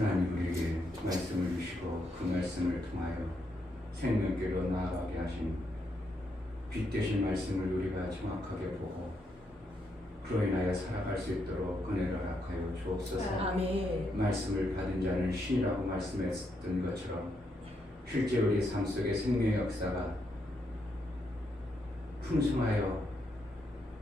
하나님 우리에게 말씀을 주시고 그 말씀을 통하여 생명께로 나아가게 하신 빛 되신 말씀을 우리가 정확하게 보고 그로 인하여 살아갈 수 있도록 은혜를 허락하여 주옵소서. 아멘. 말씀을 받은 자는 신이라고 말씀했던 것처럼 실제 우리 삶 속에 생명의 역사가 풍성하여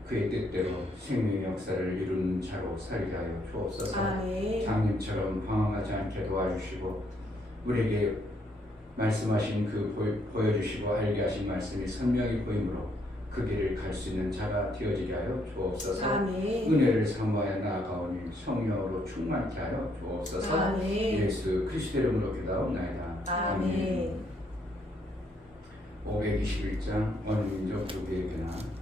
그의 뜻대로 생명의 역사를 이루는 자로 살게 하여 주옵소서. 아멘. 장님처럼 방황하지 않게 도와주시고 우리에게 말씀하신 그 보여주시고 알게 하신 말씀이 선명히 보이므로 그 길을 갈 수 있는 자가 되어지게 하여 주옵소서. 아멘. 은혜를 사모하여 나아가오니 성령으로 충만케 하여 주옵소서. 아멘. 예수 그리스도 이름으로 기도하옵나이다. 아멘. 521장 어느 민족 누구에게나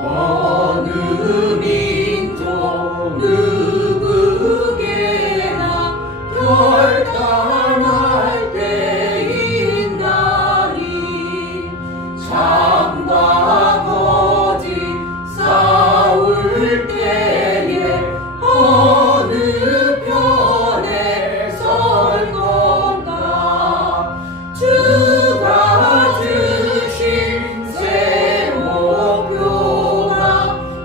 어느 민족 누구게나 결단할 때인 나니 참과 거짓 싸울 때에 어느 편에 설 건가 주가 주신 새 목표가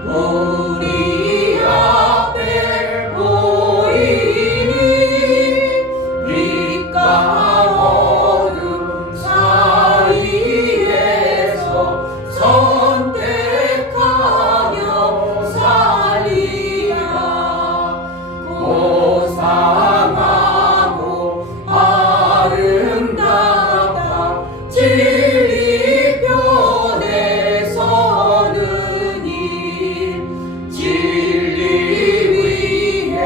우리 앞에 보이니 빛과 어둠 사이에서 선택하며 살리라. 고상하고 아름답다 진리 편에 서느니 진리 위에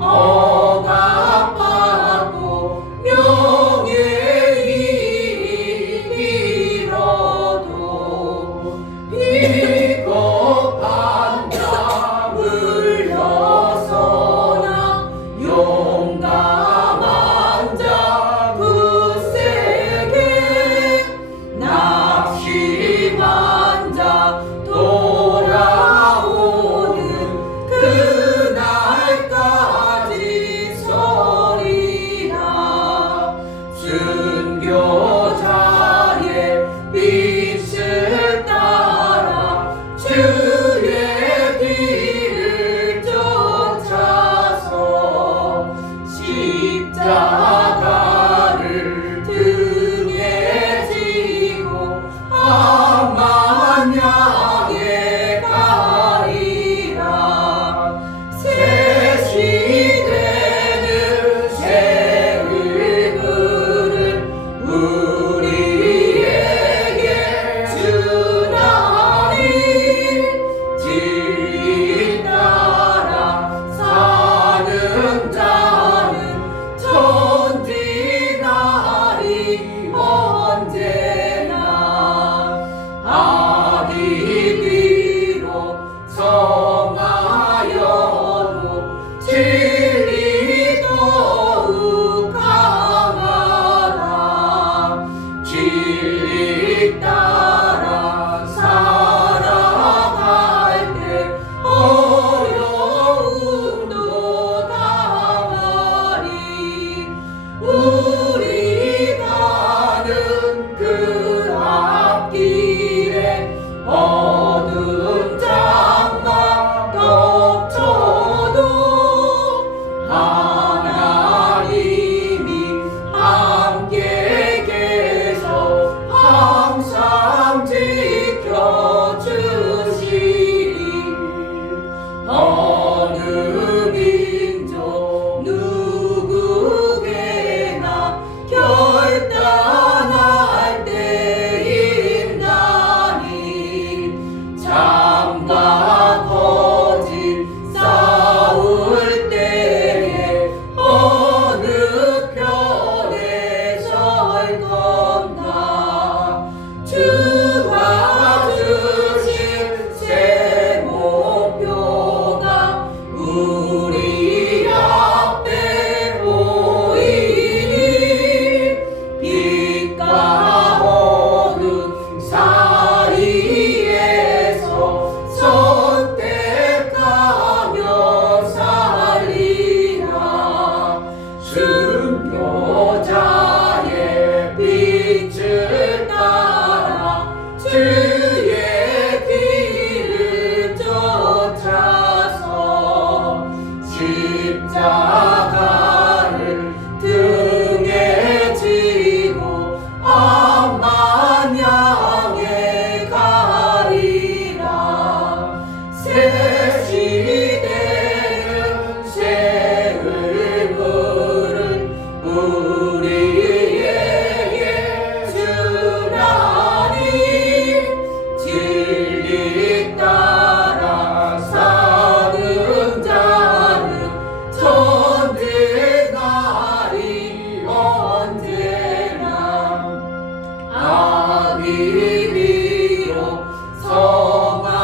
억압받고 명예를 잃어도 비겁한 자 물러서나 용감한 자 굳세게 낙심한 자 돌아오는 그날까지 서리라. 순교자의 빛을 따라 주의 뒤를 쫓아서 십자가를 등에 지고 암만 향해 가리라. 새 시대는 새 의무를 우리에게 주나니 진리 따라 사는 자는 전진하리 언제나. 악이 비록 성하여도 진리 더욱 강하다. 진리 따라 살아갈 때 어려움도 당하리. 우리 가는 그 앞길에 어두운 장막 덮쳐도 하나님이 함께 계셔 항상 지켜주시리. 어느 민족 누구게나 결단할 때인 나니 참과 거짓 싸울 때에 어느 편에 설 건가 주가 주신 새 목표가 십자가를 등에 지고 앞만 향해 가리라. 새 시대는 새를 부른 우리에게 주나니 진리 따라 사는 자는 전대날이 언제나. 악이 비록 성하여도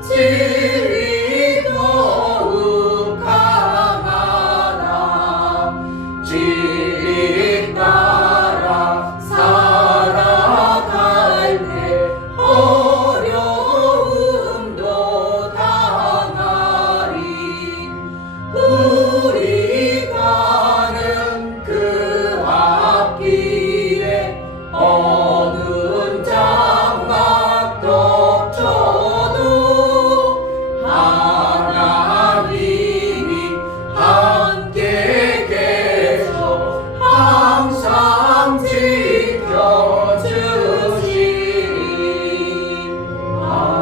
진리 더욱 강하다. 진리 따라 살아갈 때 어려움도 당하리. 우리 가는 그 앞길에 어느 장막 덮쳐도 하나님이 함께 계셔 항상 지켜주시리. 아멘.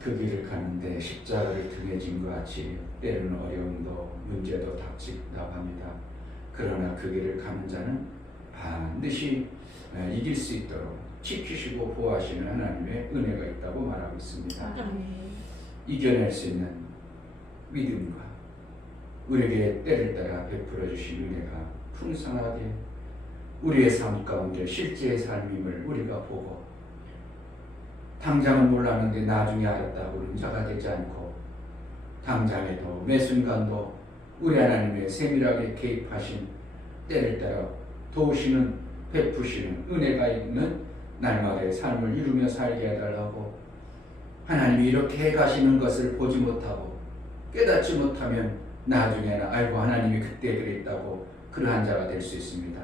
그 길을 가는데 십자가를 등에 진 것 같이 때로는 어려움도 문제도 닥친다고 합니다. 그러나 그 길을 가는 자는 반드시 이길 수 있도록 지키시고 보호하시는 하나님의 은혜가 있다고 말하고 있습니다. 이겨낼 수 있는 믿음과 우리에게 때를 따라 베풀어 주신 은혜가 풍성하게 우리의 삶 가운데 실제의 삶임을 우리가 보고 당장은 몰랐는데 나중에 알았다고 그런 자가 되지 않고 당장에도 매 순간도 우리 하나님의 세밀하게 개입하신 때를 따라 도우시는 베푸시는 은혜가 있는 날마다의 삶을 이루며 살게 해달라고, 하나님이 이렇게 해가시는 것을 보지 못하고 깨닫지 못하면 나중에는 알고 하나님이 그때 그랬다고 그러한 자가 될 수 있습니다.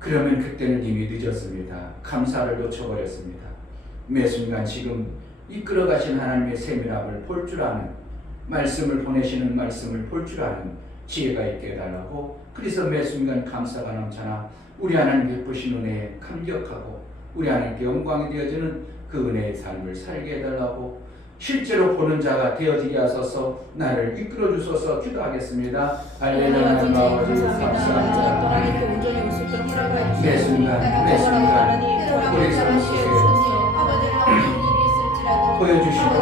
그러면 그때는 이미 늦었습니다. 감사를 놓쳐버렸습니다. 매 순간 지금 이끌어 가신 하나님의 세밀함을 볼 줄 아는, 말씀을 보내시는 말씀을 볼 줄 아는 지혜가 있게 해달라고, 그래서 매 순간 감사가 넘쳐나 우리 하나님 베푸신 은혜에 감격하고 우리 하나님께 영광이 되어지는 그 은혜의 삶을 살게 해달라고, 실제로 보는 자가 되어지게 하소서. 나를 이끌어 주소서. 기도하겠습니다. 할렐루야. 하나님 아버지 감사합니다. 매 순간 매 순간 우리 삶 속에 보여주시고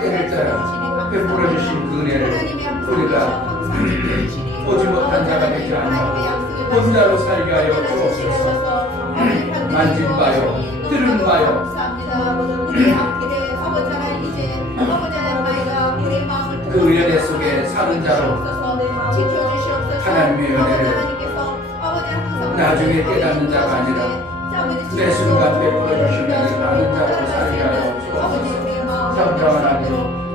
때를 따라 베풀어 주신 그 은혜를 우리가 보지 못한 자가 되지 않고 본자로 살게 하여 주옵소서. 만진 바요 들은 바요 그 은혜 속에 사는 자로 하나님의 은혜를 나중에 깨닫는 자가 아니라 매 순간 베풀어 주시는 아는 자로 살게 하여 주옵소서. 성자 하나님,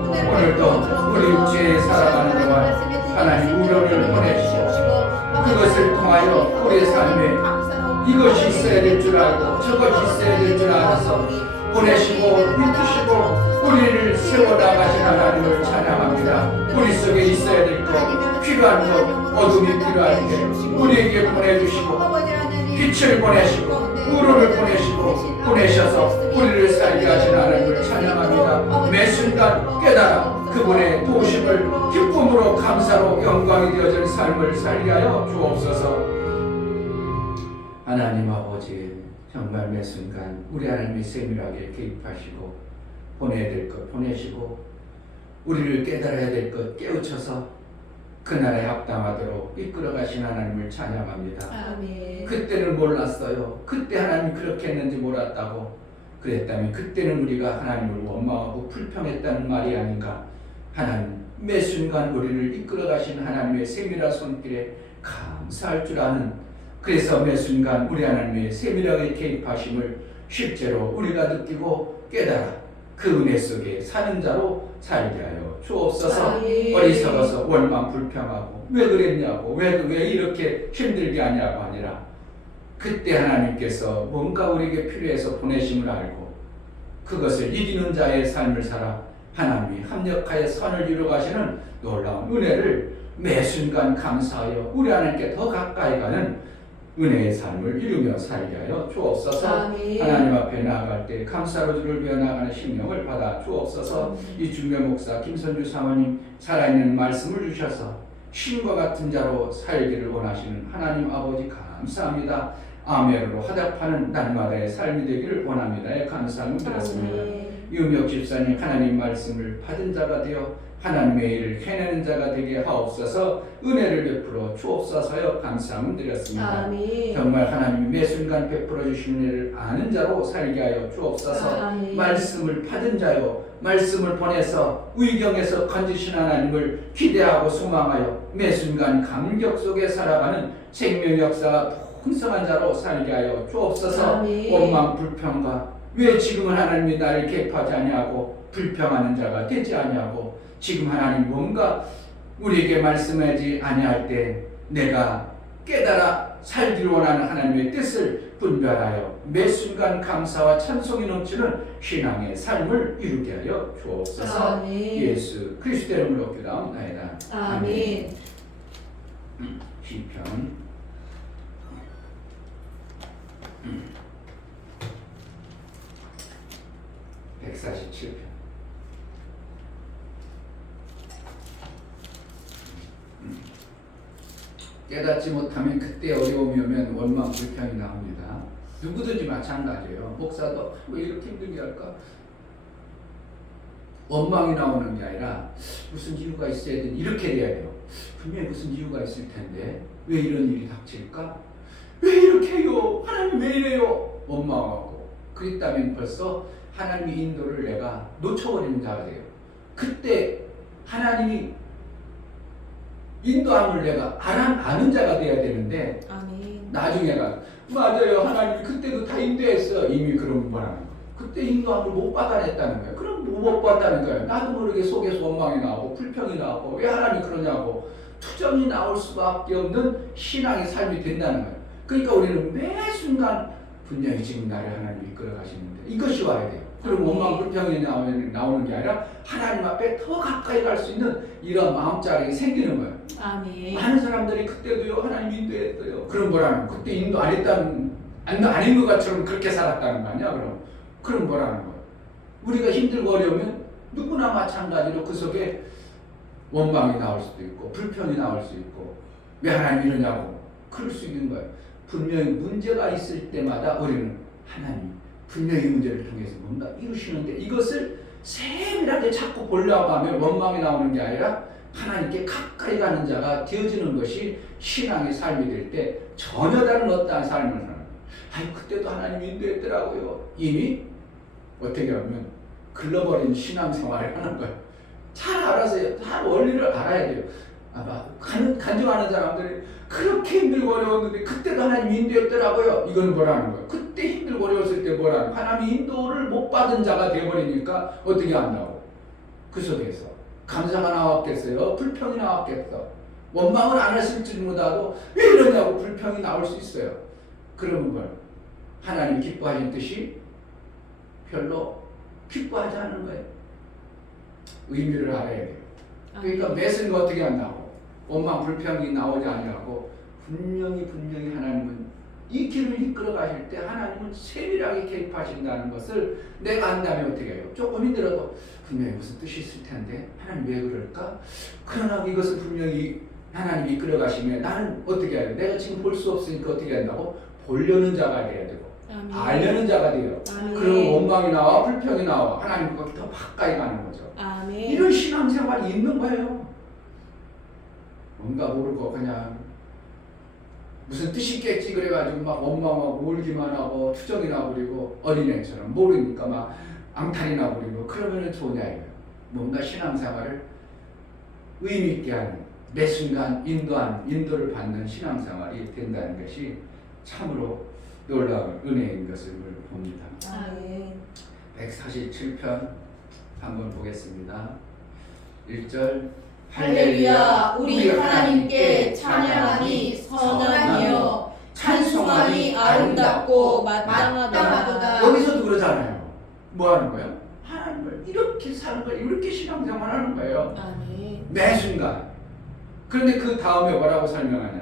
오늘도 우리 육체에 살아가는 동안 하나님 우려를 보내주시고 그것을 통하여 우리의 삶에 이것이 있어야 될 줄 알고 저것이 있어야 될 줄 알아서 보내시고 믿으시고 우리를 세워나가신 하나님을 찬양합니다. 우리 속에 있어야 될 것, 필요한 것, 어둠이 필요할 때 우리에게 보내주시고 빛을 보내시고 우로를 보내시고 보내셔서 우리를 살게 하신 하나님을 찬양합니다. 매 순간 깨달아 그분의 도우심을 기쁨으로 감사로 영광이 되어진 삶을 살게 하여 주옵소서. 하나님 아버지, 정말 매 순간 우리 하나님이 세밀하게 개입하시고 보내야 될 것 보내시고 우리를 깨달아야 될 것 깨우쳐서 그 나라에 합당하도록 이끌어 가신 하나님을 찬양합니다. 아멘. 그때는 몰랐어요. 그때 하나님이 그렇게 했는지 몰랐다고 그랬다면 그때는 우리가 하나님을 원망하고 불평했다는 말이 아닌가. 하나님 매 순간 우리를 이끌어 가신 하나님의 세밀한 손길에 감사할 줄 아는, 그래서 매 순간 우리 하나님의 세밀하게 개입하심을 실제로 우리가 느끼고 깨달아 그 은혜 속에 사는 자로 살게 하여 주옵소서. 어리석어서 원망 불평하고 왜 그랬냐고 왜 이렇게 힘들게 하냐고 아니라 그때 하나님께서 뭔가 우리에게 필요해서 보내심을 알고 그것을 이기는 자의 삶을 살아 하나님이 합력하여 선을 이루어가시는 놀라운 은혜를 매 순간 감사하여 우리 하나님께 더 가까이 가는 은혜의 삶을 이루며 살게 하여 주옵소서. 아멘. 하나님 앞에 나아갈 때 감사로 주를 위해 나아가는 심령을 받아 주옵소서. 이 중매 목사 김선주 사모님 살아있는 말씀을 주셔서 신과 같은 자로 살기를 원하시는 하나님 아버지 감사합니다. 아멘으로 화답하는 날마다의 삶이 되기를 원합니다. 감사함을 드렸습니다. 유미옥 집사님 하나님 말씀을 받은 자가 되어 하나님의 일을 해내는 자가 되게 하옵소서. 은혜를 베풀어 주옵소서요. 감사함을 드렸습니다. 아멘. 정말 하나님이 매 순간 베풀어 주시는 일을 아는 자로 살게 하여 주옵소서. 아멘. 말씀을 받은 자요 말씀을 보내서 의경에서 건지신 하나님을 기대하고 소망하여 매 순간 감격 속에 살아가는 생명 역사가 풍성한 자로 살게 하여 주옵소서. 아멘. 원망 불평과 왜 지금은 하나님이 나를 개입하지 아니하고 불평하는 자가 되지 아니하고 지금 하나님 뭔가 우리에게 말씀하지 아니할 때 내가 깨달아 살기를 원하는 하나님의 뜻을 분별하여 매 순간 감사와 찬송이 넘치는 신앙의 삶을 이루게 하여 주옵소서. 아멘. 예수 그리스도의 이름으로 기도하옵나이다. 아멘. 시편 147편. 깨닫지 못하면 그때 어려움이 오면 원망 불평이 나옵니다. 누구든지 마찬가지예요. 목사도 왜 이렇게 힘들게 할까? 원망이 나오는 게 아니라 무슨 이유가 있어야 돼. 이렇게 돼야 돼요. 분명히 무슨 이유가 있을 텐데 왜 이런 일이 닥칠까? 왜 이렇게 해요? 하나님 왜 이래요? 원망하고 그랬다면 벌써 하나님의 인도를 내가 놓쳐버리는 자가 돼요. 그때 하나님이 인도함을 내가 아는 자가 돼야 되는데 아멘. 나중에가 맞아요. 하나님이 그때도 다 인도했어. 이미 그런 거라는 거예요. 그때 인도함을 못 받아냈다는 거예요. 그럼 못 받았다는 거예요. 나도 모르게 속에서 원망이 나오고 불평이 나오고 왜 하나님이 그러냐고 투정이 나올 수밖에 없는 신앙의 삶이 된다는 거예요. 그러니까 우리는 매 순간 분명히 지금 나를 하나님이 이끌어 가시는데 이것이 와야 돼요. 그럼 원망 불평이 나오는 게 아니라 하나님 앞에 더 가까이 갈 수 있는 이런 마음자락이 생기는 거예요. 아멘. 많은 사람들이 그때도요 하나님 인도했어요. 그럼 뭐라는 거예요? 그때 인도 안 했다는 아닌 것 같처럼 그렇게 살았다는 거 아니야? 그럼 뭐라는 거예요? 우리가 힘들고 어려우면 누구나 마찬가지로 그 속에 원망이 나올 수도 있고 불평이 나올 수 있고 왜 하나님 이러냐고 그럴 수 있는 거예요. 분명히 문제가 있을 때마다 우리는 하나님 분명히 문제를 통해서 뭔가 이루시는데 이것을 세밀하게 자꾸 보려고 하면 원망이 나오는 게 아니라 하나님께 가까이 가는 자가 되어지는 것이 신앙의 삶이 될 때 전혀 다른 어떠한 삶을 사는 거예요. 아니 그때도 하나님이 인도했더라고요. 이미 어떻게 하면 글러버린 신앙생활을 하는 거예요. 잘 알아서 잘 원리를 알아야 돼요. 아마 간증하는 사람들이 그렇게 힘들고 어려웠는데 그때도 하나님 인도했더라고요. 이건 뭐라는 거예요? 그때 힘들고 어려웠을 때 뭐라는 거예요? 하나님 인도를 못 받은 자가 되어버리니까 어떻게 한다고? 그 속에서 감사가 나왔겠어요? 불평이 나왔겠어? 원망을 안 했을지 몰라도 왜 이러냐고 불평이 나올 수 있어요. 그러면 뭘? 하나님 기뻐하신 뜻이 별로 기뻐하지 않는 거예요. 의미를 알아야 돼요. 그러니까 매순간 어떻게 한다고? 원망 불평이 나오지 아니하고 분명히 하나님은 이 길을 이끌어 가실 때 하나님은 세밀하게 개입하신다는 것을 내가 안다면 어떻게 해요? 조금 힘들어도 분명히 무슨 뜻이 있을 텐데 하나님 왜 그럴까? 그러나 이것을 분명히 하나님이 이끌어 가시면 나는 어떻게 해야 돼? 내가 지금 볼 수 없으니까 어떻게 한다고? 보려는 자가 돼야 되고 아멘. 알려는 자가 돼요. 아멘. 그러면 원망이 나와 불평이 나와 하나님과 더 가까이 가는 거죠. 아멘. 이런 신앙생활이 있는 거예요. 뭔가 모르고 그냥 무슨 뜻이 있겠지 그래가지고 막 원망하고 울기만 하고 투정이 나버리고 어린애처럼 모르니까 막 앙탈이 나버리고 그러면 좋냐 이거예요. 뭔가 신앙생활을 의미 있게 하는 매 순간 인도를 받는 신앙생활이 된다는 것이 참으로 놀라운 은혜인 것을 봅니다. 아멘. 147편 한번 보겠습니다. 1절 할렐루야 우리 하나님께 찬양하니 선하니요 찬송하리 사람이 아름답고 마땅하도다. 여기서도 그러잖아요. 뭐 하는 거예요? 하나님을 이렇게 사는 거예요. 이렇게 신앙생활 하는 거예요. 아멘. 매 순간. 그런데 그 다음에 뭐라고 설명하냐?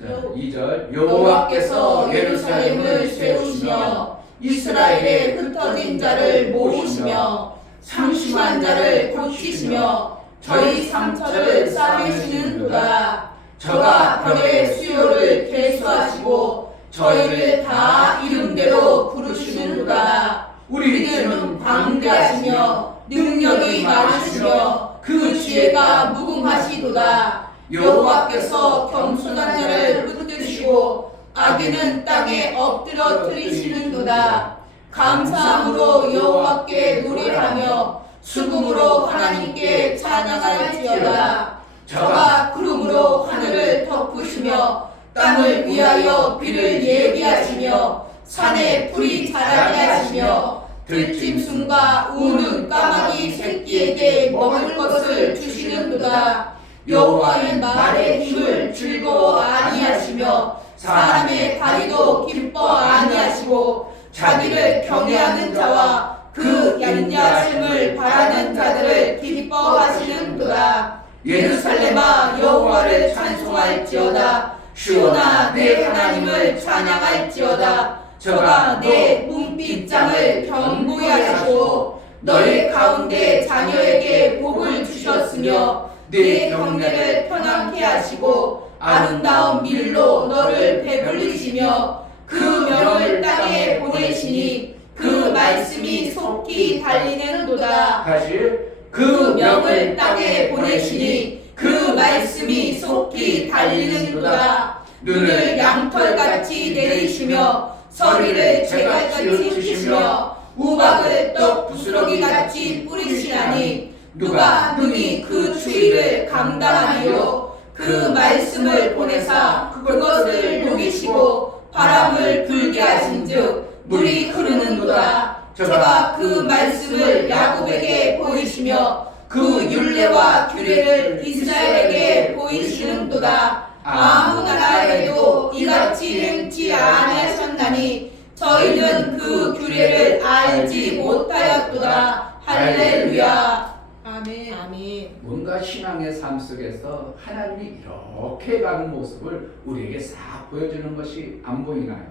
자, 2절 여호와께서 예루살렘을 세우시며 이스라엘의 흩어진 자를 모으시며 상심한 자를 고치시며 저희 상처를 싸매시는도다. 저가 별의 수요를 계수하시고 저희를 다 이름대로 부르시는도다. 우리는 방대하시며 능력이 많으시며 그 지혜가 무궁하시도다. 여호와께서 겸손한 자를 붙드시고 악인은 땅에 엎드려 트리시는도다. 감사함으로 여호와께 노래하며 수금으로 하나님께 찬양할지어다. 저가 구름으로 하늘을 덮으시며 땅을 위하여 비를 예비하시며 산에 풀이 자라게 하시며 들짐승과 우는 까마귀 새끼에게 먹을 것을 주시는도다. 여호와의 말의 힘을 즐거워 아니하시며 사람의 다리도 기뻐 아니하시고 자기를 경외하는 자와 그 인자하심을 바라는 자들을 기뻐하시는도다. 예루살렘아 여호와를 찬송할지어다. 시온아 내 하나님을 찬양할지어다. 저가 내 문빗장을 견고히 하시고 너희 가운데 자녀에게 복을 주셨으며 내 경내를 편안케 하시고 아름다운 밀로 너를 배불리시며 그 명을 땅에 보내시니 그 말씀이 속히 달리는도다. 다시 그 명을 땅에 보내시니 그 말씀이 속히 달리는도다. 눈을 양털같이 내리시며 서리를 재갈같이 흩으시며 우박을 떡 부스러기같이 뿌리시나니 누가 능히 그 추위를 감당하리요. 그 말씀을 보내사 그것을 녹이시고 바람을 불게 하신즉 물이 흐르는도다. 저가 그 말씀을 야곱에게 보이시며 그 율례와 규례를 이스라엘에게 보이시는도다. 아무 나라에도 이같이 행치 아니하셨나니 저희는 그 규례를 알지 못하였도다. 할렐루야. 아멘. 아멘. 뭔가 신앙의 삶 속에서 하나님이 이렇게 가는 모습을 우리에게 싹 보여주는 것이 안 보이나요?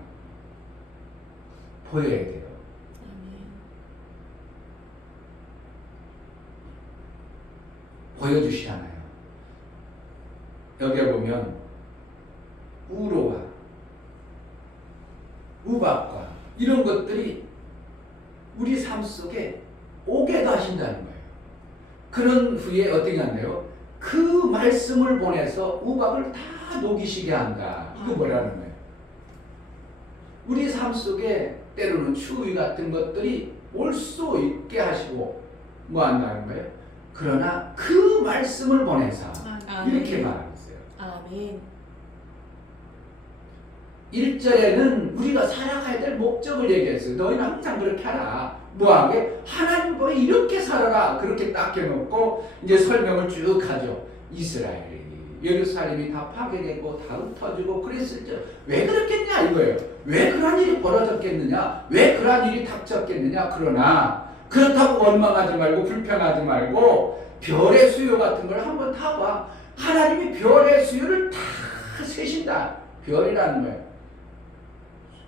보여야 돼요. 보여주시잖아요. 여기에 보면 우로와 우박과 이런 것들이 우리 삶 속에 오게도 하신다는 거예요. 그런 후에 어떻게 한대요? 그 말씀을 보내서 우박을 다 녹이시게 한다. 이거 뭐라는 거예요? 우리 삶 속에 때로는 추위 같은 것들이 올 수 있게 하시고 뭐 한다는 거예요? 그러나 그 말씀을 보내서 이렇게 말하고 있어요. 아멘. 1절에는 우리가 살아가야 될 목적을 얘기했어요. 너희는 항상 그렇게 하라. 뭐하게? 하나님 보에 이렇게 살아라. 그렇게 딱 해놓고 이제 설명을 쭉 하죠. 이스라엘이 예루살렘이 다 파괴되고 다 흩어지고 그랬을 때 왜 그렇겠냐 이거예요. 왜 그런 일이 벌어졌겠느냐? 왜 그런 일이 닥쳤겠느냐? 그러나 그렇다고 원망하지 말고 불평하지 말고 별의 수요 같은 걸 한번 타봐. 하나님이 별의 수요를 다 세신다. 별이라는 거예요.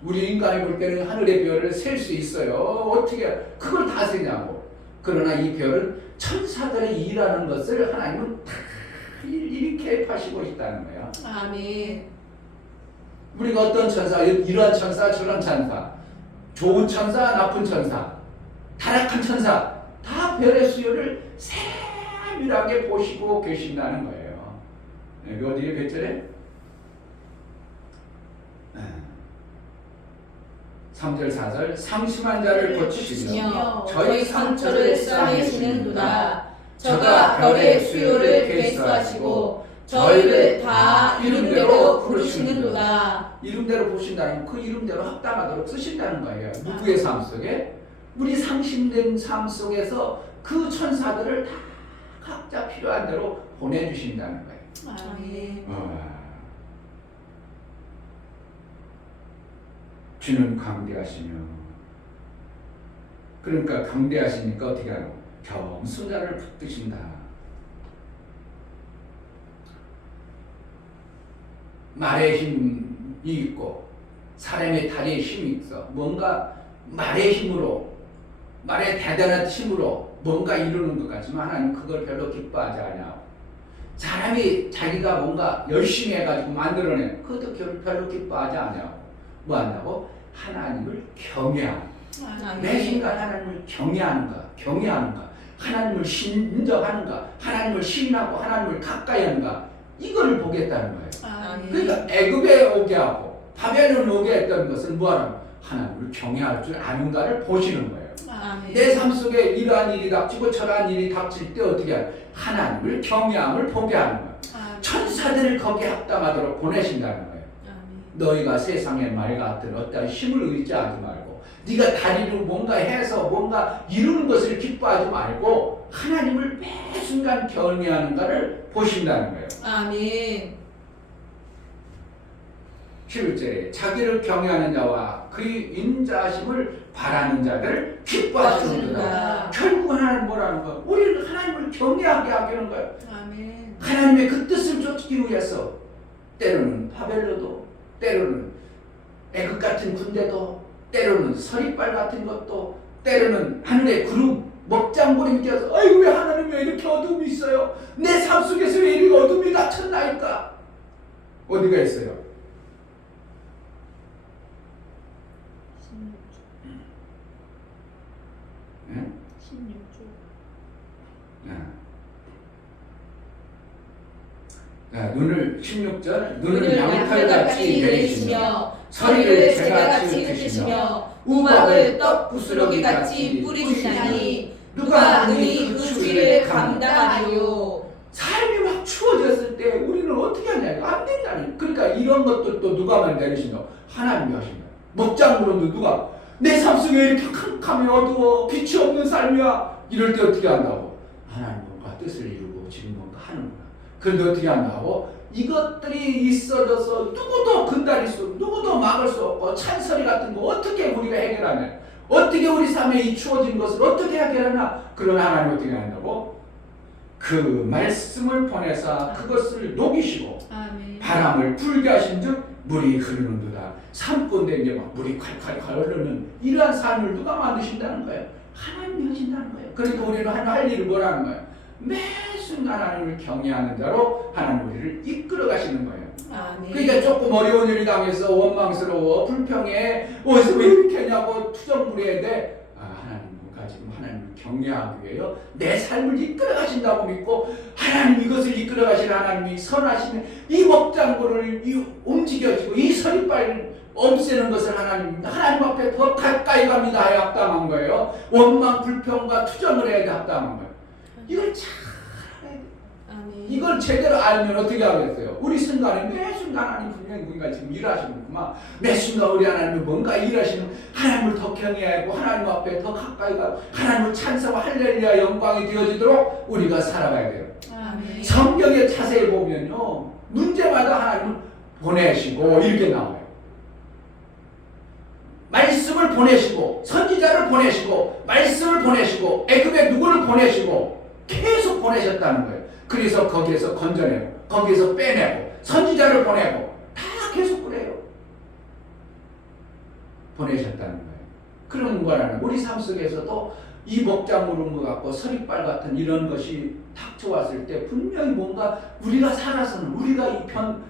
우리 인간이 볼 때는 하늘의 별을 셀 수 있어요. 어떻게 그걸 다 세냐고. 그러나 이 별은 천사들이 일하는 것을 하나님은 다 이렇게 파시고 있다는 거예요. 아멘. 우리가 어떤 천사, 이런 천사, 저런 천사, 좋은 천사, 나쁜 천사, 타락한 천사, 다 별의 수요를 세밀하게 보시고 계신다는 거예요. 여기 어디에 몇 절에? 3절 4절 상심한 자를 고치시며 저희 상처를 싸매시는도다. 저가 별의 수요를 계수하시고 저희를 다 이름대로 부르시는도다. 이름대로 부르신다는 그 이름대로 합당하도록 쓰신다는 거예요. 누구의 삶 속에? 우리 상심된 삶 속에서 그 천사들을 다 각자 필요한 대로 보내주신다는 거예요. 아멘. 주는 강대하시며, 그러니까 강대하시니까 어떻게 하노? 겸손자를 붙드신다. 말의 힘이 있고 사람의 다리에 힘이 있어. 뭔가 말의 힘으로, 말의 대단한 힘으로 뭔가 이루는 것 같지만 하나님 그걸 별로 기뻐하지 않아요. 사람이 자기가 뭔가 열심히 해가지고 만들어낸 그것도 별로 기뻐하지 않아요. 뭐 한다고? 하나님을 경외하는, 매 순간 하나님을 경외하는가, 하나님을 인정하는가, 하나님을 신뢰하고 하나님을 가까이 하는가, 이걸 보겠다는 거예요. 그러니까 애굽에 오게 하고 바벨론 오게 했던 것은 뭐하는? 하나님을 경외할 줄 아는가를 보시는 거예요. 내 삶 속에 이러한 일이 닥치고 저러한 일이 닥칠 때 어떻게 하는? 하나님을 경외함을 보게 하는 거예요. 천사들을 거기에 합당하도록 보내신다는 거예요. 너희가 세상의 말 같은 어떠한 힘을 의지하지 말고 네가 다리로 뭔가 해서 뭔가 이루는 것을 기뻐하지 말고 하나님을 매 순간 경외하는가를 보신다는 거예요. 아멘. 11절에 자기를 경외하는 자와 그의 인자하심을 바라는 자들을 기뻐하시는구나. 결국 하나님 뭐라는 거야? 우리는 하나님을 경외하게 하기는 거야. 아멘. 하나님의 그 뜻을 쫓기 위해서 때로는 바벨로도, 때로는 애굽 같은 군대도, 때로는 서리빨 같은 것도, 때로는 하늘의 구름 먹장구름이 껴서 아이고 왜 하나님 왜 이렇게 어둠이 있어요? 내 삶 속에서 왜 이렇게 어둠이 닥쳤나이까? 어디가 있어요? 16조. 눈을 16절 눈을 양털같이 내리시며 서리를 재갈같이 흩으시며 우박을 떡 부스러기같이 뿌리시나니 누가 능히 그 추위를 감당하리요. 삶이 막 추워졌을 때 우리는 어떻게 하냐? 안 된다니. 그러니까 이런 것들도 누가 내리신다? 하나님이 하신 거야. 먹장으로도 누가 내 삶 속에 이렇게 캄캄해 어두워 빛이 없는 삶이야. 이럴 때 어떻게 한다고? 하나님 뭔가 뜻을 이루고 지금 뭔가 하는구나. 그런데 어떻게 한다고? 이것들이 있어져서 누구도 근달일 수, 누구도 막을 수 없고 찬소리 같은 거 어떻게 우리가 해결하냐? 어떻게 우리 삶에 이 추워진 것을 어떻게 해결하나? 그런 하나님 어떻게 한다고? 그 말씀을 보내사 그것을 녹이시고 아멘. 바람을 불게 하신즉 물이 흐르는도다. 산가운데 이제 막 물이 콸콸콸 흐르는 이러한 삶을 누가 만드신다는 거예요? 하나님이 하신다는 거예요. 그러니까 우리는 할 일을 뭐라는 거예요? 매 순간 하나님을 경외하는 자로 하나님 우리를 이끌어 가시는 거예요. 아멘. 그러니까 조금 어려운 일이 당해서 원망스러워 불평해 어디서 왜 이렇게 하냐고 투정부려야 돼. 하나님 뭔가 지금 하나님을 경외하기 위해요 내 삶을 이끌어 가신다고 믿고 하나님 이것을 이끌어 가시는 하나님이 선하시는 이 먹장구를 움직여지고 이 서리빨 없애는 것을 하나님 앞에 더 가까이 갑니다 하여 합당한 거예요. 원망 불평과 투정을 해야 돼 합당한 거예요. 이걸 잘 알아야 돼. 아멘. 이걸 제대로 알면 어떻게 하겠어요? 우리 순간에 매 순간 하나님 분명히 우리가 지금 일하시는구만. 매 순간 우리 하나님은 뭔가 일하시는 하나님을 더 경외하고 하나님 앞에 더 가까이 가고 하나님을 찬송하고 할렐루야 영광이 되어지도록 우리가 살아가야 돼요. 아멘. 성경에 자세히 보면요 문제마다 하나님을 보내시고 이렇게 나와요. 말씀을 보내시고 선지자를 보내시고 말씀을 보내시고 애굽에 누구를 보내시고 계속 보내셨다는 거예요. 그래서 거기에서 건져내고 거기에서 빼내고 선지자를 보내고 다 계속 그래요. 보내셨다는 거예요. 그런 거라는 우리 삶 속에서도 이 먹장무른 것 같고 서리빨 같은 이런 것이 닥쳐왔을 때 분명히 뭔가 우리가 살아서는 우리가 이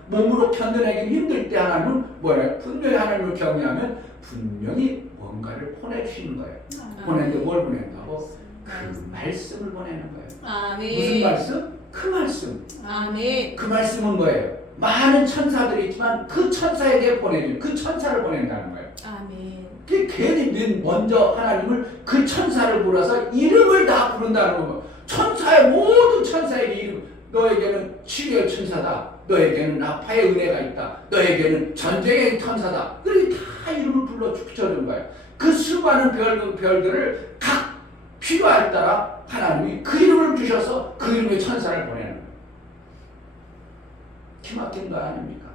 몸으로 견뎌내기 힘들 때 하나님은 뭐예요? 분명히 하나님을 경외하면 분명히 뭔가를 보내주시는 거예요. 보내는데 뭘 보낸다고? 그 말씀을 보내는 거예요. 아멘. 무슨 말씀? 그 말씀. 아멘. 그 말씀은 뭐예요? 많은 천사들이 있지만 그 천사에게 보내준 그 천사를 보낸다는 거예요. 아멘. 그 괜히 먼저 하나님을 그 천사를 불러서 이름을 다 부른다는 거예요. 천사의 모든 천사에게 이름. 너에게는 치료의 천사다. 너에게는 아파의 은혜가 있다. 너에게는 전쟁의 천사다. 그렇게 다 이름을 불러 붙여준 거예요. 그 수많은 별들을 각 필요에 따라 하나님이 그 이름을 주셔서 그 이름의 천사를 보내는 거예요. 기막힌 거 아닙니까?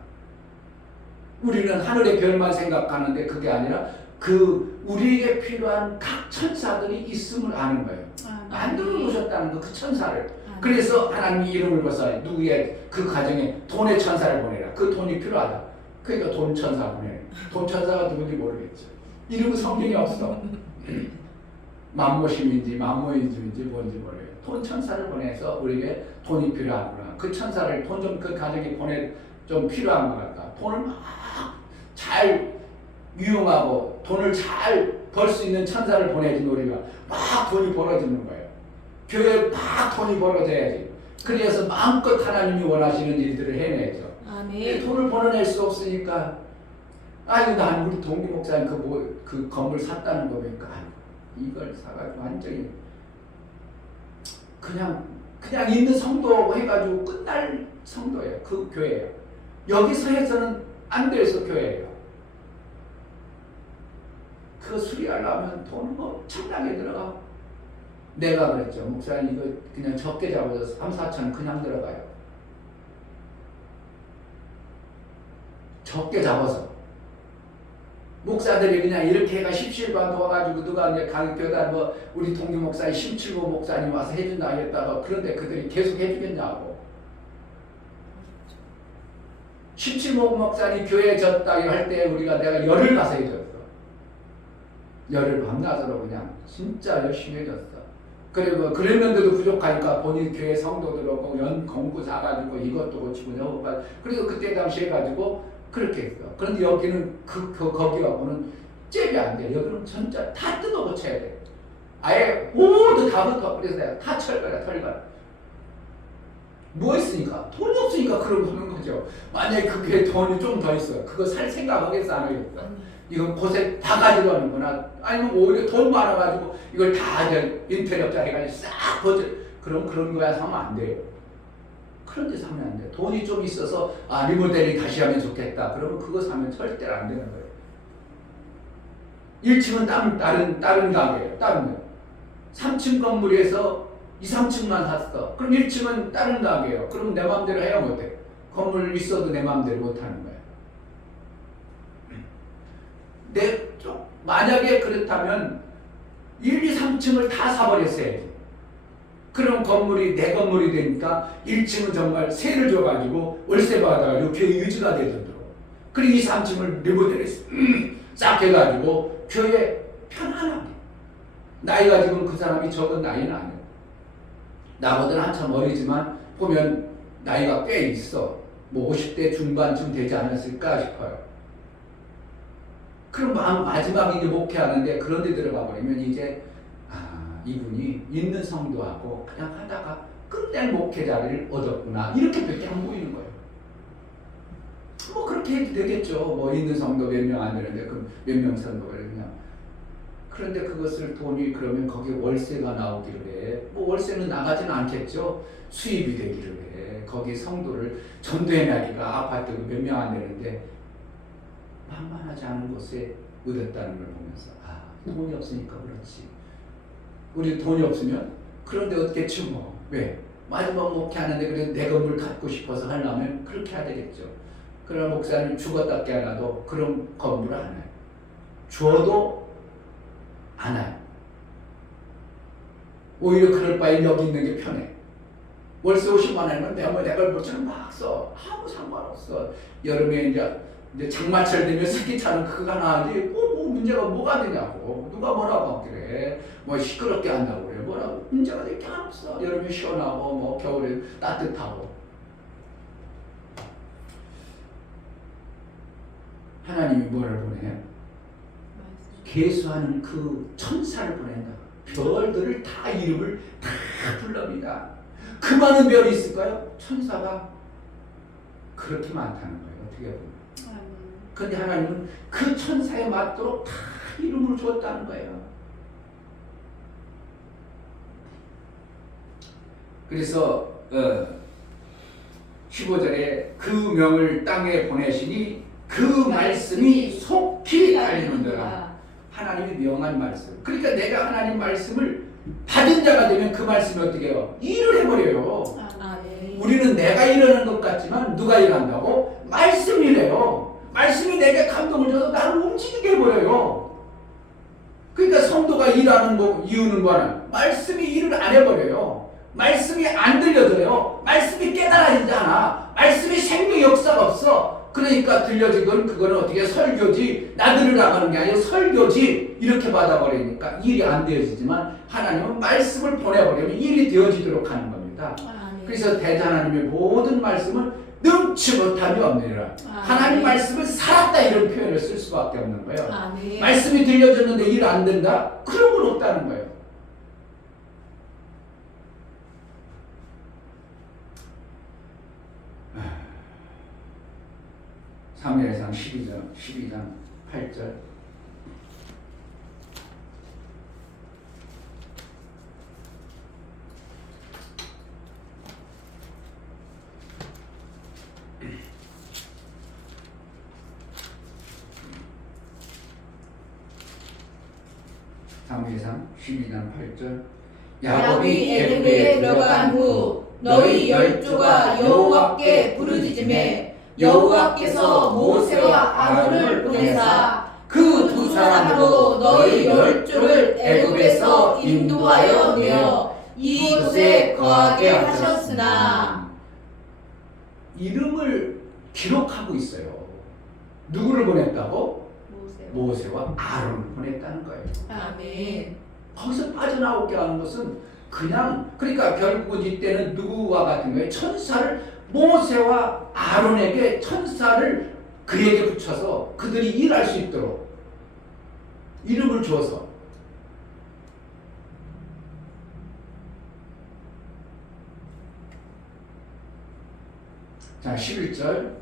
우리는 하늘의 별만 생각하는데 그게 아니라 그 우리에게 필요한 각 천사들이 있음을 아는 거예요. 만들어 놓으셨다는 거, 그 천사를. 그래서 하나님이 이름을 벌써 누구의 그 가정에 돈의 천사를 보내라. 그 돈이 필요하다. 그러니까 돈 천사 보내라. 돈 천사가 누군지 모르겠죠. 이름은 성경이 없어. 만모심인지 만모인지인지 뭔지 모르겠어요. 돈 천사를 보내서 우리에게 돈이 필요하구나. 그 천사를 돈 좀 그 가정에 보내 좀 필요한 것 같다. 돈을 막 잘 유용하고 돈을 잘 벌 수 있는 천사를 보내준 우리가 막 돈이 벌어지는 거예요. 교회에 막 돈이 벌어져야지. 그래서 마음껏 하나님이 원하시는 일들을 해내죠. 아멘. 돈을 벌어낼 수 없으니까 아이고 난 우리 동기 목사님 그 건물 샀다는 거 보니까 이걸 사가지고 완전히 그냥 있는 성도 해가지고 끝날 성도예요. 그 교회예요. 여기서 해서는 안 돼서 교회예요. 그거 수리하려면 돈 엄청나게 들어가. 내가 그랬죠. 목사님 이거 그냥 적게 잡아서 3, 4천 그냥 들어가요. 적게 잡아서. 목사들이 그냥 이렇게 해가 십시일반 도와가지고 누가 이제 강교단 뭐 우리 동기 목사님 심칠보 목사님 와서 해준다 하겠다가 그런데 그들이 계속 해주겠냐고. 심칠보 목사님 교회에 졌다 할 때 우리가 내가 열을 가서 해줬어. 열을 밤낮으로 그냥 진짜 열심히 해줬어. 그리고 그랬는데도 부족하니까 본인 교회 성도들하고 연 공구 사가지고 이것도 고치고 저것도 그리고 그때 당시 해가지고 그렇게 했어. 그런데 여기는 거기 갖고는 잽이 안 돼. 여기는 진짜 다 뜯어 고쳐야 돼. 아예 모두 다 붙어. 그래서 내가 다 철거야, 털거. 뭐 있으니까? 돈이 없으니까 그런 거는 거죠. 만약에 그게 돈이 좀 더 있어. 그거 살 생각 하겠어, 안 하겠어? 이건 고생 다 가지고 하는구나. 아니면 오히려 돈 많아가지고 이걸 다 인테리어자 해가지고 싹 버져. 그럼 그런 거야 사면 안 돼요. 그런 데 사면 안 돼. 돈이 좀 있어서 리모델링 다시 하면 좋겠다. 그러면 그거 사면 절대로 안 되는 거예요. 1층은 다른 가게예요. 다른 거. 3층 건물에서 2, 3층만 샀어. 그럼 1층은 다른 가게예요. 그럼 내 마음대로 해야 못해. 건물 있어도 내 마음대로 못하는 거야. 만약에 그렇다면 1, 2, 3층을 다 사버렸어야지. 그럼 건물이 내 건물이 되니까 1층은 정말 세를 줘가지고 월세 받아가지고 교회 유지가 되도록. 그리고 2, 3층을 리모델링 싹 해가지고 교회 편안하게. 나이가 지금 그 사람이 적은 나이는 아니에요. 나보다는 한참 어리지만 보면 나이가 꽤 있어. 뭐 50대 중반쯤 되지 않았을까 싶어요. 그럼 마지막에 이제 목회하는데 그런 데 들어가 버리면 이제 이분이 있는 성도하고 그냥 하다가 끝낼 목회자를 얻었구나 이렇게밖에 안 보이는 거예요. 뭐 그렇게 해도 되겠죠. 뭐 있는 성도 몇 명 안 되는데 그 몇 명 성도를 그냥. 그런데 그것을 돈이 그러면 거기에 월세가 나오기를 해. 뭐 월세는 나가지는 않겠죠. 수입이 되기를 해. 거기 성도를 전도해내기가 아파트 몇 명 안 되는데 만만하지 않은 곳에 얻었다는 걸 보면서 돈이 없으니까 그렇지. 우리 돈이 없으면 그런데 얻겠죠 뭐. 왜? 마지막 목회하는데 그래도 내 건물 갖고 싶어서 하려면 그렇게 해야 되겠죠. 그러나 목사님 죽었다 깨어나도 그런 건물을 안 해요. 주어도 안 해요. 오히려 그럴 바에 여기 있는 게 편해. 월세 50만 원이면 내가 벌처럼 막 써. 아무 상관없어. 여름에 이제 장마철 되면 스키차는 그거 나지 뭐 문제가 뭐가 되냐고. 누가 뭐라고 하길래 뭐 시끄럽게 한다고 그래. 뭐라고 문제가 될 게 없어. 여름에 시원하고 뭐 겨울에 따뜻하고. 하나님이 뭐를 보내요? 계수하는 그 천사를 보낸다. 별들을 다 이름을 다 불러니다. 그 많은 별이 있을까요? 천사가 그렇게 많다는 거예요. 어떻게 보면. 그런데 하나님은 그 천사에 맞도록 다 이름을 줬다는 거예요. 그래서 15절에 그 명을 땅에 보내시니 그 말씀이 속히 달리는도다. 하나님이 명한 말씀. 그러니까 내가 하나님 말씀을 받은 자가 되면 그 말씀이 어떻게 해요? 일을 해버려요. 우리는 내가 일하는 것 같지만 누가 일한다고? 말씀이래요. 말씀이 내게 감동을 줘서 나를 움직이게 해버려요. 그러니까 성도가 일하는 이유는 뭐냐? 말씀이 일을 안 해버려요. 말씀이 안 들려져요. 말씀이 깨달아지지 않아. 말씀이 생명 역사가 없어. 그러니까 들려지건 그거는 어떻게 설교지, 나들을 나가는 게 아니라 설교지 이렇게 받아버리니까 일이 안 되어지지만 하나님은 말씀을 보내버리면 일이 되어지도록 하는 겁니다. 그래서 대자 하나님의 모든 말씀은 능치 못함이 없느니라. 하나님 말씀은 살았다 이런 표현을 쓸 수밖에 없는 거예요. 말씀이 들려졌는데 일 안 된다? 그런 건 없다는 거예요. 사무엘상 12장 8절. 사무엘상 12장 8절. 야곱이 애굽에 들어간 후 너희 12조가 여호와께 부르짖음에 여호와께서 모세와 아론을 보내사 그 두 사람으로 너희 12조를 애굽에서 인도하여 내어 이곳에 거하게 하셨으나. 이름을 기록하고 있어요. 누구를 보냈다고? 모세와 아론을 보냈다는 거예요. 아멘. 거기서 빠져나오게 하는 것은 그냥, 그러니까 결국은 이때는 누구와 같은 거예요? 천사를, 모세와 아론에게 천사를 그에게 붙여서 그들이 일할 수 있도록 이름을 줘서. 자, 11절.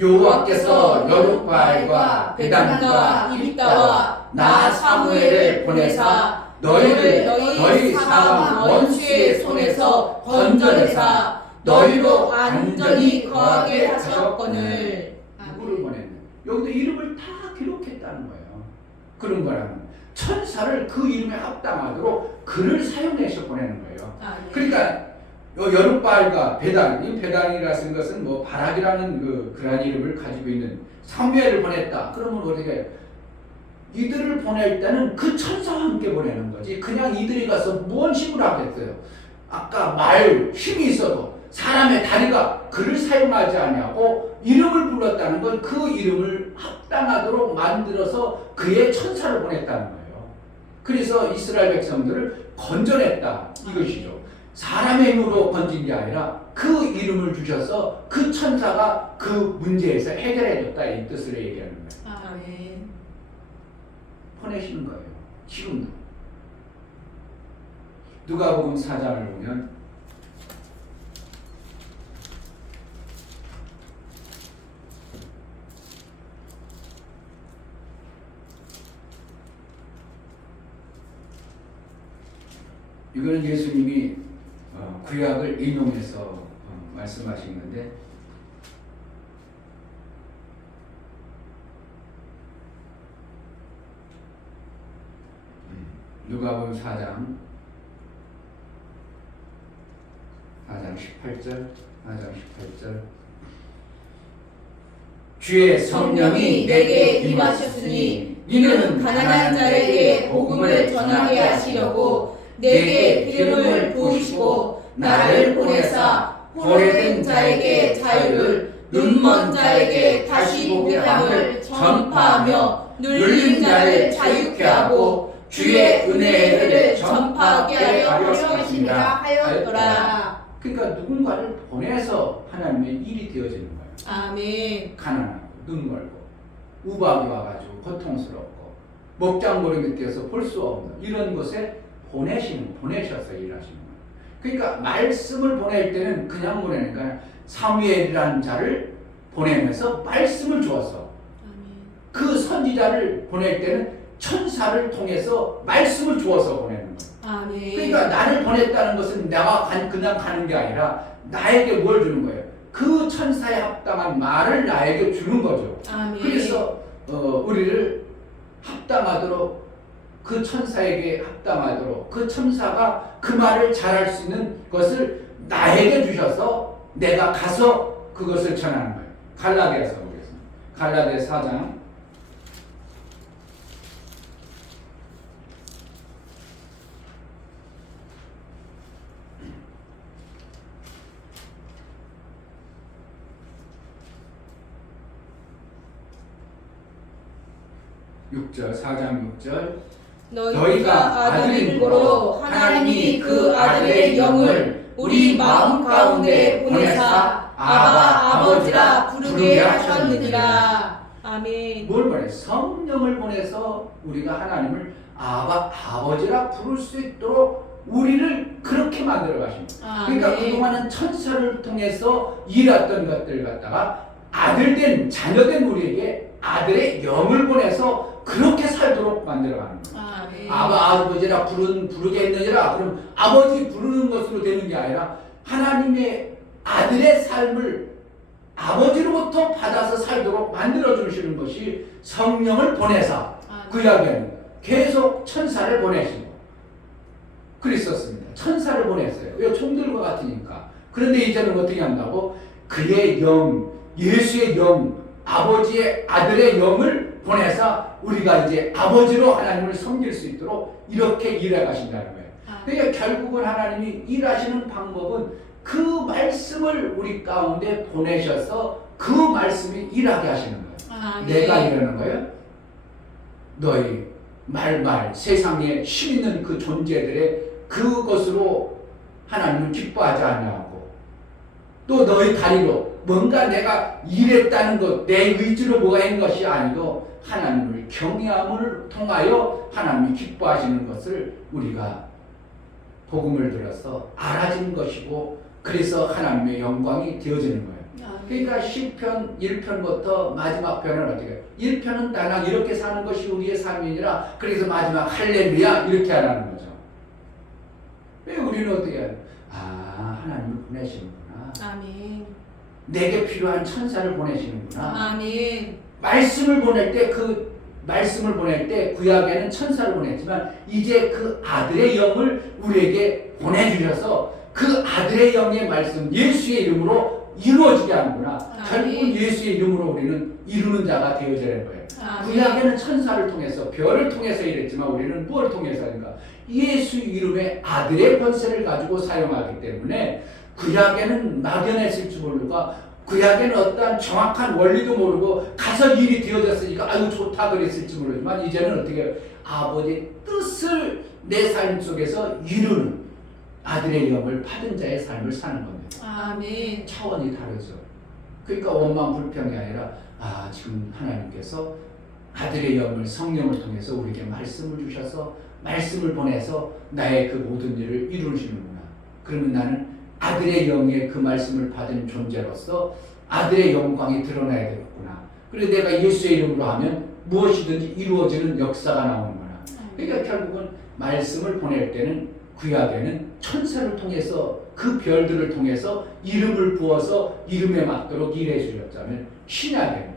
여호와께서 여룻바알과 베단과 입다와 나 사무엘을 보내사 너희 사방 원수의 손에서 건져내사 너희로 안전히 거하게 하셨거늘. 누구를 보냈냐? 여기도 이름을 다 기록했다는 거예요. 그런 거라면 천사를 그 이름에 합당하도록 그를 사용해서 보내는 거예요. 그러니까 여룻바알과 베단, 이 베단이라 쓴 것은 뭐 바락이라는 그러한 이름을 가지고 있는 사무엘을 보냈다. 그러면 어떻게 이들을 보낼 때는 그 천사와 함께 보내는 거지. 그냥 이들이 가서 무언 힘을 하겠어요. 아까 말 힘이 있어도 사람의 다리가 그를 사용하지 아니하고 이름을 불렀다는 건 그 이름을 합당하도록 만들어서 그의 천사를 보냈다는 거예요. 그래서 이스라엘 백성들을 건져냈다 이것이죠. 사람의 힘으로 건진 게 아니라 그 이름을 주셔서 그 천사가 그 문제에서 해결해줬다 이 뜻을 얘기하는 거예요. 아멘. 보내시는 거예요. 지금도. 누가복음 4장을 보면 이거는 예수님이 구약을 인용해서 말씀하신 건데 누가복음 4장 18절 주의 성령이 내게 임하셨으니 이는 가난한 자에게 복음을 전하게 하시려고 내게 기름을 부으시고 나를 보내사 고래된 자에게 자유를 눈먼 자에게 다시 보게 함을 전파하며 눌린 자를 자유케 하고 주의 은혜의 해를 전파하게 하려 하셨습니다 하였더라. 그러니까 누군가를 보내서 하나님의 일이 되어지는 거예요. 아멘. 가난하고 눈 멀고 우박이 와가지고 고통스럽고 먹장고리 밑에서 볼 수 없는 이런 곳에 보내셔서 일하시는 거예요. 그러니까 말씀을 보낼 때는 그냥 보내는 거예요. 사무엘이라는 자를 보내면서 말씀을 주어서 그 선지자를 보낼 때는 천사를 통해서 말씀을 주어서 보내는 거예요. 아멘. 그러니까 나를 보냈다는 것은 내가 그냥 가는 게 아니라 나에게 뭘 주는 거예요. 그 천사에 합당한 말을 나에게 주는 거죠. 아멘. 그래서 우리를 합당하도록 그 천사에게 합당하도록 그 천사가 그 말을 잘할 수 있는 것을 나에게 주셔서 내가 가서 그것을 전하는 거예요. 갈라디아서 보겠습니다. 갈라디아 4장 6절 4장 6절 너희가 아들인 고로 하나님이 그 아들의 영을 우리 마음 가운데 보내사 아바 아버지라 부르게 하셨느니라. 아멘. 뭘 보내? 성령을 보내서 우리가 하나님을 아버지라 부를 수 있도록 우리를 그렇게 만들어 가십니다. 그러니까 아멘. 그동안은 천사를 통해서 일했던 것들 갖다가 아들된 자녀된 우리에게 아들의 영을 보내서 그렇게 살도록 만들어 가는 거예요. 아멘. 아버지라 부르게 했느니라. 그럼 아버지 부르는 것으로 되는 게 아니라 하나님의 아들의 삶을 아버지로부터 받아서 살도록 만들어 주시는 것이 성령을 보내서 그 이야기는 계속 천사를 보내시고 그랬었습니다. 천사를 보냈어요. 왜? 총들과 같으니까. 그런데 이제는 어떻게 한다고? 그의 영, 예수의 영, 아버지의 아들의 영을 보내서 우리가 이제 아버지로 하나님을 섬길 수 있도록 이렇게 일해 가신다는 거예요. 그러니까 결국은 하나님이 일하시는 방법은 그 말씀을 우리 가운데 보내셔서 그 말씀이 일하게 하시는 거예요. 아멘. 내가 이러는 거예요. 너희 세상에 힘 있는 그 존재들의 그것으로 하나님을 기뻐하지 않냐고. 또 너희 다리로 뭔가 내가 일했다는 것, 내 의지로 뭐가 한 것이 아니고 하나님을 경외함을 통하여 하나님이 기뻐하시는 것을 우리가 복음을 들어서 알아진 것이고 그래서 하나님의 영광이 되어지는 거예요. 그러니까 시편 1편부터 마지막 편은 어떻게 해요? 1편은 나는 이렇게 사는 것이 우리의 삶이니라. 그래서 마지막 할렐루야 이렇게 하라는 거죠. 왜 우리는 어떻게 해요? 하나님을 보내시는구나. 아멘. 내게 필요한 천사를 보내시는구나. 아멘. 말씀을 보낼 때 구약에는 천사를 보냈지만 이제 그 아들의 영을 우리에게 보내주셔서 그 아들의 영의 말씀 예수의 이름으로 이루어지게 하는구나. 결국은 예수의 이름으로 우리는 이루는 자가 되어지는 거예요. 구약에는 천사를 통해서 별을 통해서 일했지만 우리는 무엇을 통해서 하는가? 예수 이름의 아들의 권세를 가지고 사용하기 때문에 구약에는 막연했을 줄 모르고 구약에는 어떠한 정확한 원리도 모르고 가서 일이 되어졌으니까 아유 좋다 그랬을지 모르지만 이제는 어떻게 해요? 아버지의 뜻을 내 삶 속에서 이루는 아들의 영을 받은 자의 삶을 사는 겁니다. 아멘. 차원이 다르죠. 그러니까 원망 불평이 아니라 지금 하나님께서 아들의 영을 성령을 통해서 우리에게 말씀을 주셔서 말씀을 보내서 나의 그 모든 일을 이루시는구나. 그러면 나는 아들의 영의 그 말씀을 받은 존재로서 아들의 영광이 드러나야 되겠구나. 그래서 내가 예수의 이름으로 하면 무엇이든지 이루어지는 역사가 나오는구나. 그러니까 결국은 말씀을 보낼 때는 구약에는 천사를 통해서 그 별들을 통해서 이름을 부어서 이름에 맞도록 일해 주셨다면 신약에는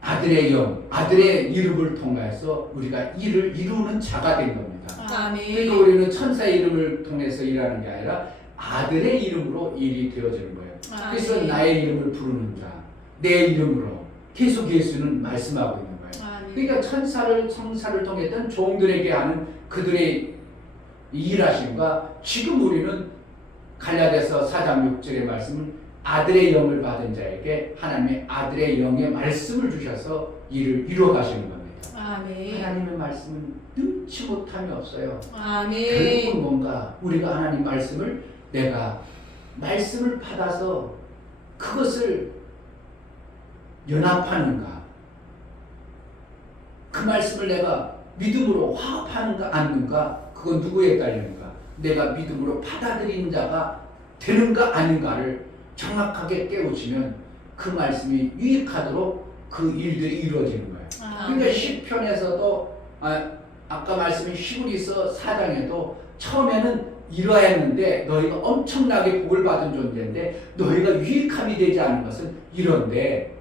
아들의 영, 아들의 이름을 통해서 우리가 일을 이루는 자가 된 겁니다. 아멘. 그러니까 우리는 천사의 이름을 통해서 일하는 게 아니라 아들의 이름으로 일이 되어지는 거예요. 그래서 나의 이름을 부르는 자, 내 이름으로 계속 예수는 말씀하고 있는 거예요. 그러니까 천사를 통했던 종들에게 하는 그들의 일하심과 지금 우리는 갈라디아서 4장 6절의 말씀은 아들의 영을 받은 자에게 하나님의 아들의 영의 말씀을 주셔서 일을 이루어 가시는 겁니다. 아멘. 하나님의 말씀은 능치 못함이 없어요. 아멘. 결국은 뭔가 우리가 하나님 말씀을 내가 말씀을 받아서 그것을 연합하는가, 그 말씀을 내가 믿음으로 화합하는가 않는가, 그건 누구에 딸리는가? 내가 믿음으로 받아들이는 자가 되는가 아닌가를 정확하게 깨우치면 그 말씀이 유익하도록 그 일들이 이루어지는 거예요. 그러니까 시편에서도 아까 말씀인 히브리서 4장에도 처음에는 이러했는데 너희가 엄청나게 복을 받은 존재인데 너희가 유익함이 되지 않은 것은 이런데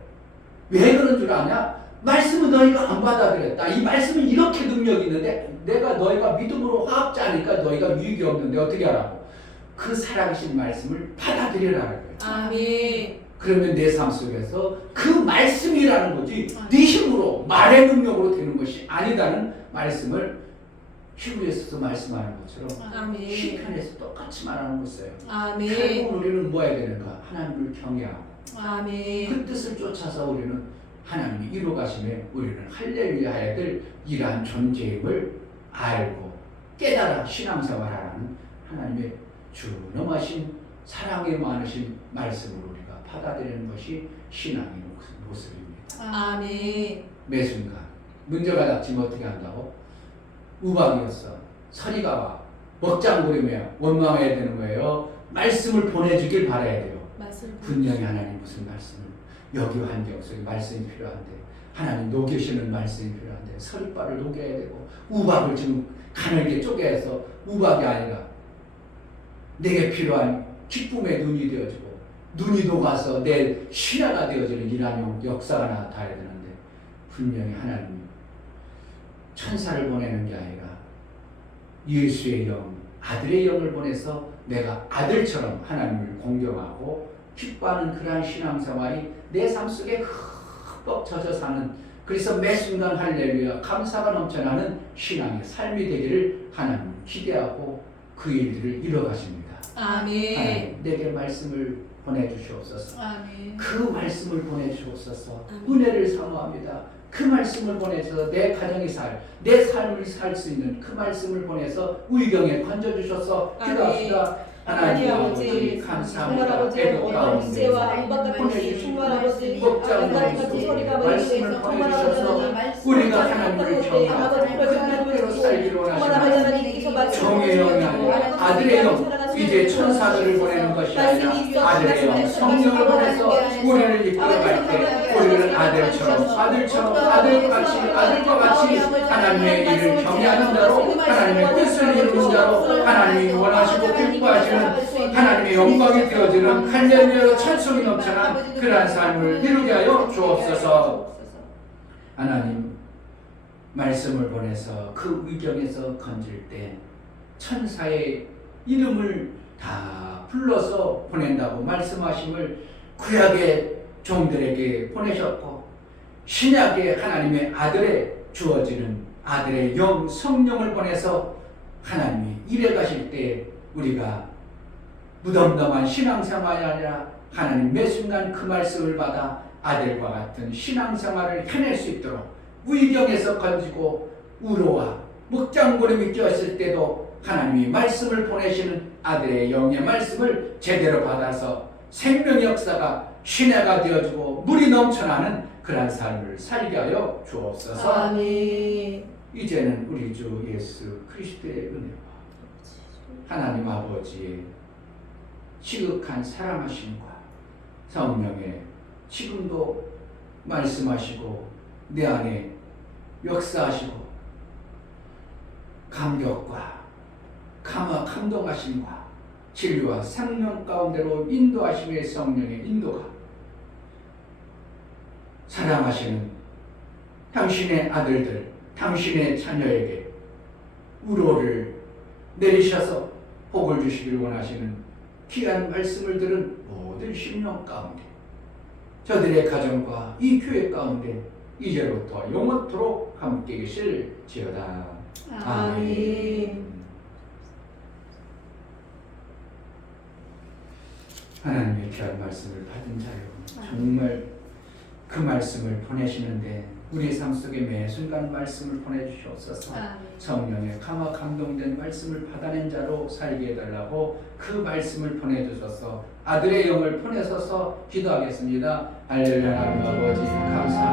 왜 그런 줄 아냐? 말씀은 너희가 안 받아들였다. 이 말씀은 이렇게 능력이 있는데 내가 너희가 믿음으로 화합자니까 너희가 유익이 없는데 어떻게 하라고? 그 살아계신 말씀을 받아들여라는 거예요. 아멘. 그러면 내 삶 속에서 그 말씀이라는 거지 네 힘으로 말의 능력으로 되는 것이 아니다는 말씀을 히브리서에서 말씀하는 것처럼 아멘. 시편에서 똑같이 말하는 것이에요. 아멘. 결국 우리는 뭐 해야 되는가? 하나님을 경외하고 아멘. 그 뜻을 쫓아서 우리는 하나님이 이루 가심에 우리는 할렐루야 해야 될 이러한 존재임을 알고 깨달아 신앙생활하라는 하나님의 준엄하신 사랑에 많으신 말씀을 우리가 받아들이는 것이 신앙의 모습입니다. 아멘. 매 순간 문제가 닥치면 어떻게 한다고? 우박이었어. 서리가 와. 먹장구리며 원망해야 되는 거예요. 말씀을 보내주길 바라야 돼요. 말씀 분명히 하나님 무슨 말씀을 여기 환경 속에 말씀이 필요한데 하나님 녹이시는 말씀이 필요한데 서리바를 녹여야 되고 우박을 지금 가늘게 쪼개서 우박이 아니라 내게 필요한 기쁨의 눈이 되어지고 눈이 녹아서 내 신화가 되어지는 이러한 역사가 나타나야 되는데 분명히 하나님이 천사를 보내는 게 아니라 예수의 영, 아들의 영을 보내서 내가 아들처럼 하나님을 공경하고 기뻐하는 그러한 신앙생활이 내 삶 속에 흠뻑 젖어 사는 그래서 매 순간 할렐루야 감사가 넘쳐나는 신앙의 삶이 되기를 하나님을 기대하고 그 일들을 이뤄가십니다. 아멘. 하나님 내게 말씀을 보내주시옵소서. 아멘. 그 말씀을 보내주옵소서. 아멘. 은혜를 사모합니다. 그 말씀을 보내서 내 가정이 내 삶을 살 수 있는 그 말씀을 보내서 의경에 건져주셔서 기도합시다. 하나님 아버지 감사합니다. 애도 가운데 보내주신 목장으로 말씀을 보내주셔서 우리가 하나님을 경외하고 그 뜻대로 살기로 원하시는 정의 영이 아니라 아들의 영 이제 천사들을 보내는 것이 아니라 아들의 영 성령을 보내서 우리를 이끌어갈 때 우리는 아들과 같이 하나님의 일을 경외하는 자로 하나님의 뜻을 이루는 자로 하나님이 원하시고 기뻐하시는 하나님의 영광이 되어지는 할렐루야로 찬송이 넘쳐난 그러한 삶을 이루게 하여 주옵소서. 하나님 말씀을 보내서 그 의경에서 건질 때 천사의 이름을 다 불러서 보낸다고 말씀하심을 구약의 종들에게 보내셨고 신약의 하나님의 아들에 주어지는 아들의 영 성령을 보내서 하나님이 일해 가실 때 우리가 무덤덤한 신앙생활이 아니라 하나님 매 순간 그 말씀을 받아 아들과 같은 신앙생활을 해낼 수 있도록 위경에서 건지고 우로와 묵장구름이 꼈을 때도 하나님이 말씀을 보내시는 아들의 영의 말씀을 제대로 받아서 생명 역사가 신뢰가 되어지고 물이 넘쳐나는 그러한 삶을 살게 하여 주옵소서. 아멘. 이제는 우리 주 예수 그리스도의 은혜와 하나님 아버지의 지극한 사랑하심과 성령의 지금도 말씀하시고 내 안에 역사하시고 감격과 감동하심과 진리와 생명 가운데로 인도하심의 성령의 인도가 사랑하시는 당신의 아들들, 당신의 자녀에게 우로를 내리셔서 복을 주시길 원하시는 귀한 말씀을 들은 모든 심령 가운데 저들의 가정과 이 교회 가운데 이제부터 영원토록 함께 계실지어다. 아멘. 하나님의 귀한 말씀을 받은 자여 정말 그 말씀을 보내시는데 우리 삶 속에 매 순간 말씀을 보내주시옵소서. 성령의 감화 감동된 말씀을 받아낸 자로 살게 해달라고 그 말씀을 보내주셔서 아들의 영을 보내셔서 기도하겠습니다. 할렐루야. 하나님 아버지 감사합니다.